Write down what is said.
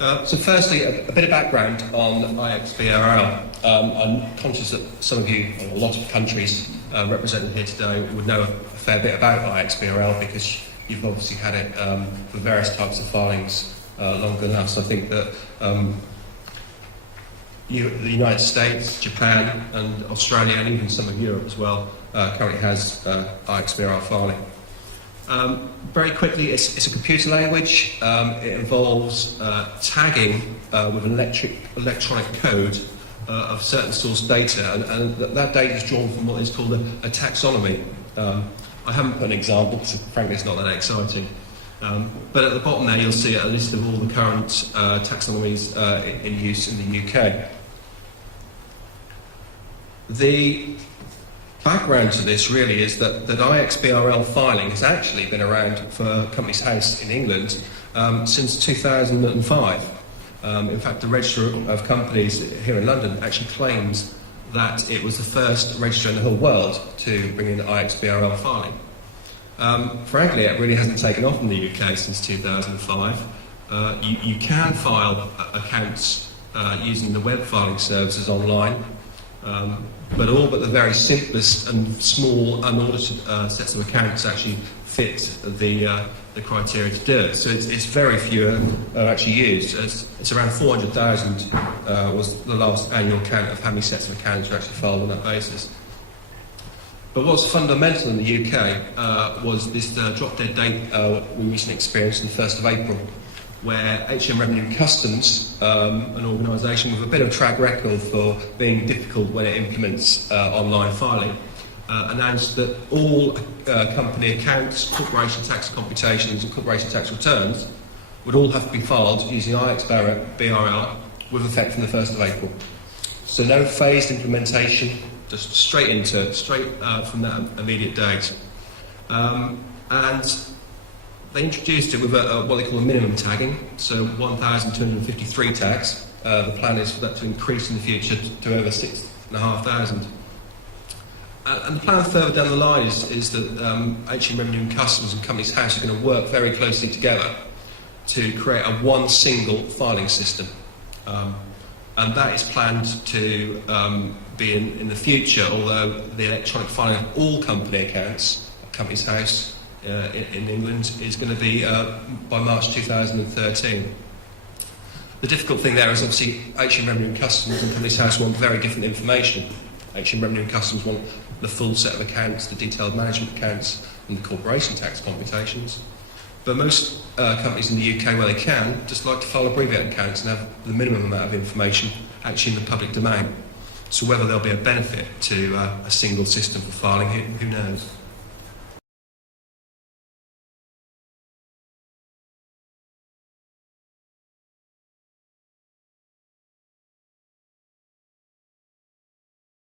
So firstly, a bit of background on iXBRL. I'm conscious that some of you, or a lot of countries represented here today, would know a fair bit about iXBRL because you've obviously had it for various types of filings longer than us. I think that the United States, Japan and Australia and even some of Europe as well currently has iXBRL filing. Very quickly, it's a computer language. It involves tagging with an electronic code of certain source data, and that data is drawn from what is called a taxonomy. I haven't put an example because frankly it's not that exciting. But at the bottom there you'll see a list of all the current taxonomies in use in the UK. The background to this really is that iXBRL filing has actually been around for Companies House in England since 2005. In fact, the Register of Companies here in London actually claims that it was the first registrar in the whole world to bring in iXBRL filing. Frankly, it really hasn't taken off in the UK since 2005. You can file accounts using the web filing services online. But all but the very simplest and small unaudited sets of accounts actually fit the criteria to do it. So it's very few are actually used. It's around 400,000 was the last annual count of how many sets of accounts are actually filed on that basis. But what's fundamental in the UK was this drop-dead date we recently experienced on the 1st of April, where HM Revenue and Customs, an organisation with a bit of a track record for being difficult when it implements online filing, announced that all company accounts, corporation tax computations and corporation tax returns would all have to be filed using iXBRL with effect from the 1st of April. So no phased implementation, just straight from that immediate date. And they introduced it with what they call a minimum tagging, so 1,253 tags. The plan is for that to increase in the future to over 6,500. And the plan further down the line is that HM Revenue and Customs and Companies House are going to work very closely together to create a one single filing system. And that is planned to be in the future, although the electronic filing of all company accounts, Companies House, in England is going to be by March 2013. The difficult thing there is obviously HM Revenue and Customs and Companies House want very different information. HM Revenue and Customs want the full set of accounts, the detailed management accounts and the corporation tax computations. But most companies in the UK, where they can, just like to file abbreviated accounts and have the minimum amount of information actually in the public domain. So whether there'll be a benefit to a single system for filing, who knows?